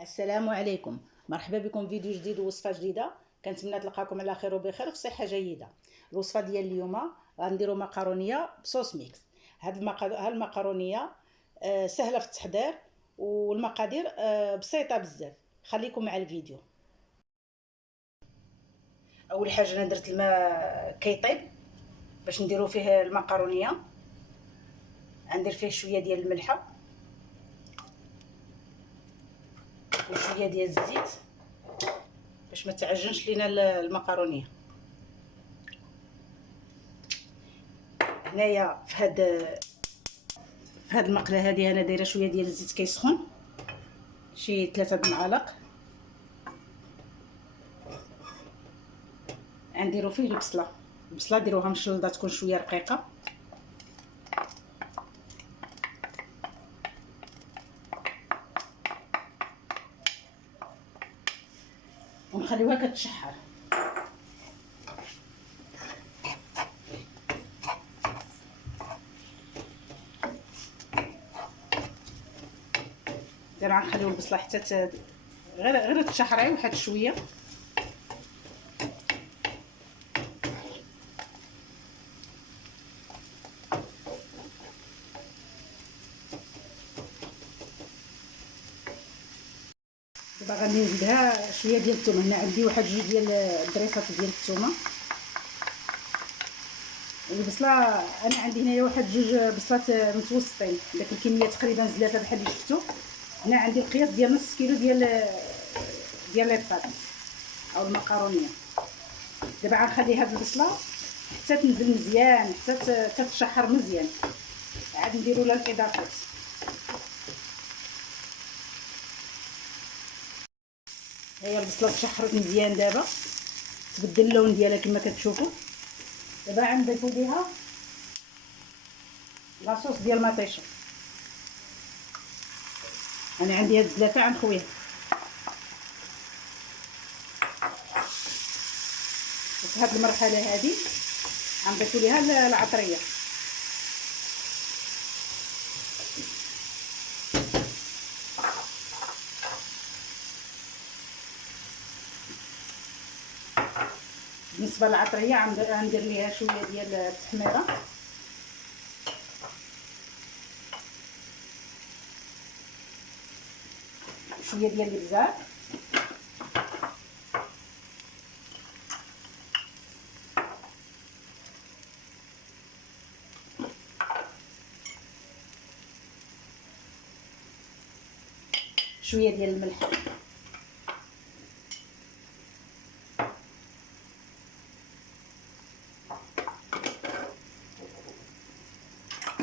السلام عليكم، مرحبا بكم في فيديو جديد ووصفه جديده. كنتمنى تلقاكم على خير وبخير وفي صحه جيده. الوصفه ديال اليوم غنديروا مكرونيه بصوص ميكس. هاد المكرونيه سهله في التحضير والمقادير بسيطه بزاف. خليكم مع الفيديو. اول حاجه انا درت الماء كيطيب باش نديروا فيه المكرونيه. غندير فيه شويه ديال الملحه وشويه ديال الزيت باش ما تعجنش لينا المكرونيه. هنايا في هاد المقله هذه انا دايره شويه ديال الزيت كيسخن، شي 3 معالق. غنديروا فيه البصله ديروها مشلضه تكون شويه رقيقه، ونخليوها كتشحر. دابا غنخليو البصله حتى غير تشحر واحد شويه. دابا غادي نزيدها شويه ديال الثوم. هنا عندي واحد 2 ديال الدريسات ديال الثومه. البصله انا عندي هنايا واحد 2 بصلات متوسطين، داك الكميه تقريبا زلافه بحال اللي شفتوا. هنا عندي القياس ديال نص كيلو ديال لي بطاط او المكرونيه. دابا غنخلي هاد البصله حتى تنزل مزيان، حتى تتشحر مزيان. عاد نديروا لها الاضافات. هي البصله تشحرت مزيان، دابا تبدل اللون ديالها كما كتشوفوا. دابا غنضيفوا ليها لاصوص ديال مطيشه. انا عندي هاد الزلافه غنخويها. في هاد المرحله هذه غنضيفوا ليها العطريه. بالنسبه للعطريه غندير ليها شويه ديال التحميره، شويه ديال الابزار، شويه ديال الملح.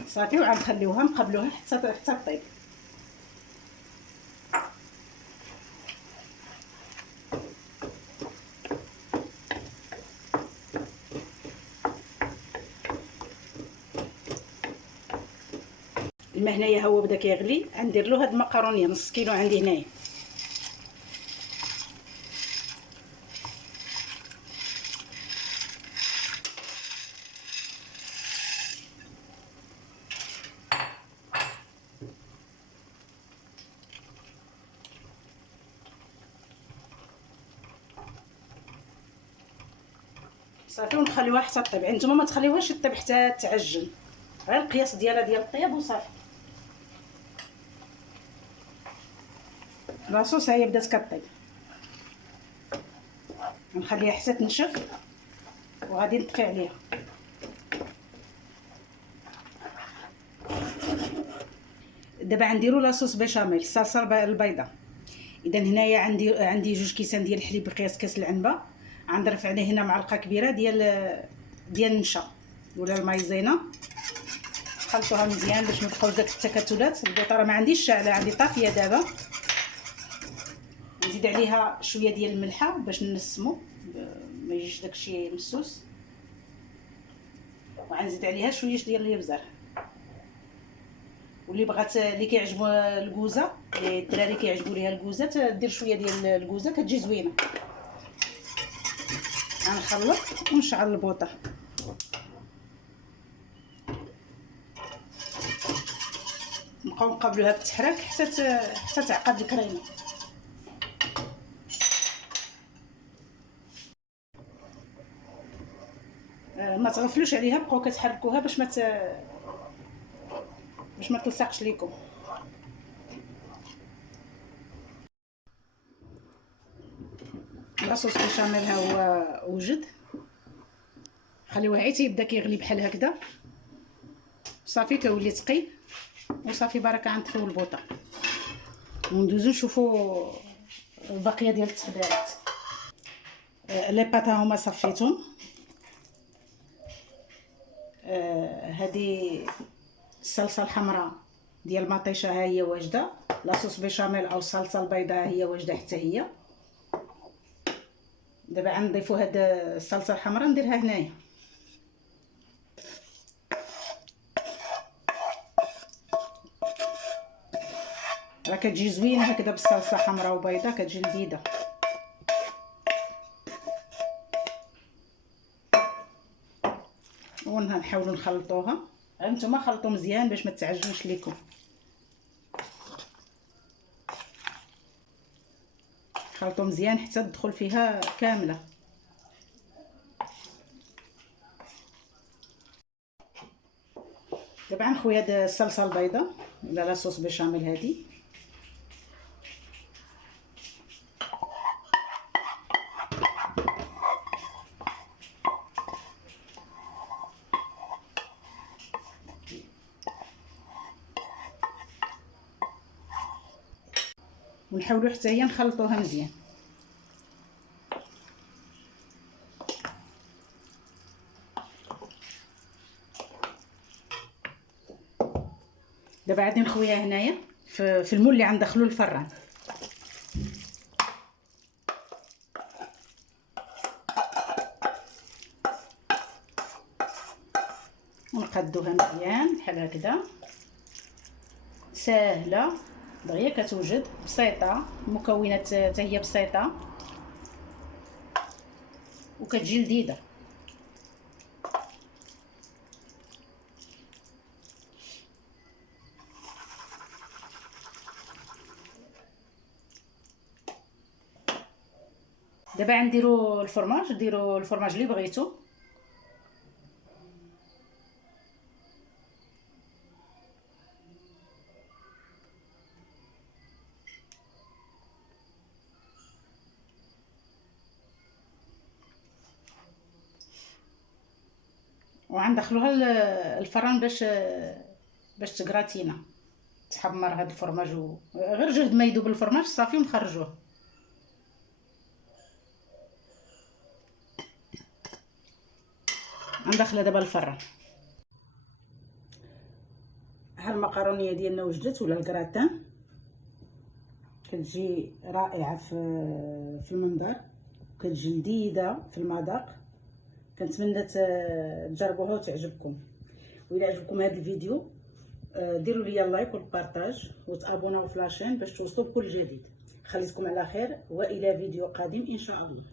صافي، وغنخليوها نقبلوها حتى طيب. الماء هنايا هو بدا كيغلي. غندير له هاد المكرونيه نص كيلو عندي هنايا. صافي، ونخليوها حتى طيب. نتوما ما تخليوهاش طيب حتى تعجن، غير القياس ديالها ديال الطياب وصافي. لاصوص هي بدات كطيب. نخليها حتى تنشف وغادي نطفي عليها. دابا غنديروا لاصوص بيشاميل، الصلصه البيضاء. اذا هنايا عندي 2 كيسان ديال الحليب بقياس كاس العنبه. غنضرب عليه هنا معلقه كبيره ديال النشا ولا المايزينا. خلطوها مزيان باش ما يبقاوش داك التكتلات. البيضه راه ما عنديش شاعله، عندي طافيه دابا. نزيد عليها شويه ديال الملحه باش نسمو ما يجيش داكشي مسوس، وغنزيد عليها شويه ديال الابزار. واللي بغات اللي كيعجبوا الكوزه، الدراري كيعجبوا ليها الكوزه، دير شويه ديال الكوزه كتجي زوينه. غنخلط ونشعل البوطه. نبقاو نقابلوها بالتحراك حتى تعقد الكريمه. ما تغفلوش عليها، بقاو كتحركوها باش ما تلصقش ليكم. لاصوص بيشاميل ها هو وجد، خليوه عيتي يبدا كيغلي بحال هكذا صافي كيولي ثقيل وصافي. بركه عند فيه البوطه، وندوزو نشوفوا البقيه ديال التحضيرات. لي بات هما صفيتهم. هذه الصلصه الحمراء ديال المطيشه ها هي واجده، لاصوص بيشاميل او الصلصه البيضاء هي واجده حتى هي. دابا غنضيفوا هاد الصلصه الحمراء نديرها هنايا. راه كتجي زوينه هكذا بالصلصه حمراء وبيضاء، كتجي لذيذه. ونحاولوا نخلطوها. هانتوما خلطوا مزيان باش ما تعجنش لكم. خلطوا مزيان حتى تدخل فيها كامله. دابا نخوي هاد الصلصه البيضاء ولا لاصوص بيشاميل هادي، ونحاولوا حتى هي نخلطوها مزيان. دابا غادي نخويها هنايا في المول اللي غندخلو الفران. ونقادوها مزيان بحال هكذا. ساهله دغيا كتوجد، بسيطه، المكونات حتى هي بسيطه وكتجي لذيذه. دابا غنديروا الفرماج. ديروا الفرماج اللي بغيتو. وغندخلوها الفران باش تكراتينا تحمر هاد الفرماج. غير جهد ما يذوب الفرماج صافي ونخرجوه. غندخلها دابا الفران. ها المقرونيه ديالنا وجدت ولا الكراتان، كتجي رائعه في المنظر، كتجي لذيذه في المذاق. كنتمنى تجربوها وتعجبكم. وإلا عجبكم هذا الفيديو ديروا لي اللايك والبارطاج وتابوناو في لاشين باش توصلوا بكل جديد. خليكم على خير والى فيديو قادم ان شاء الله.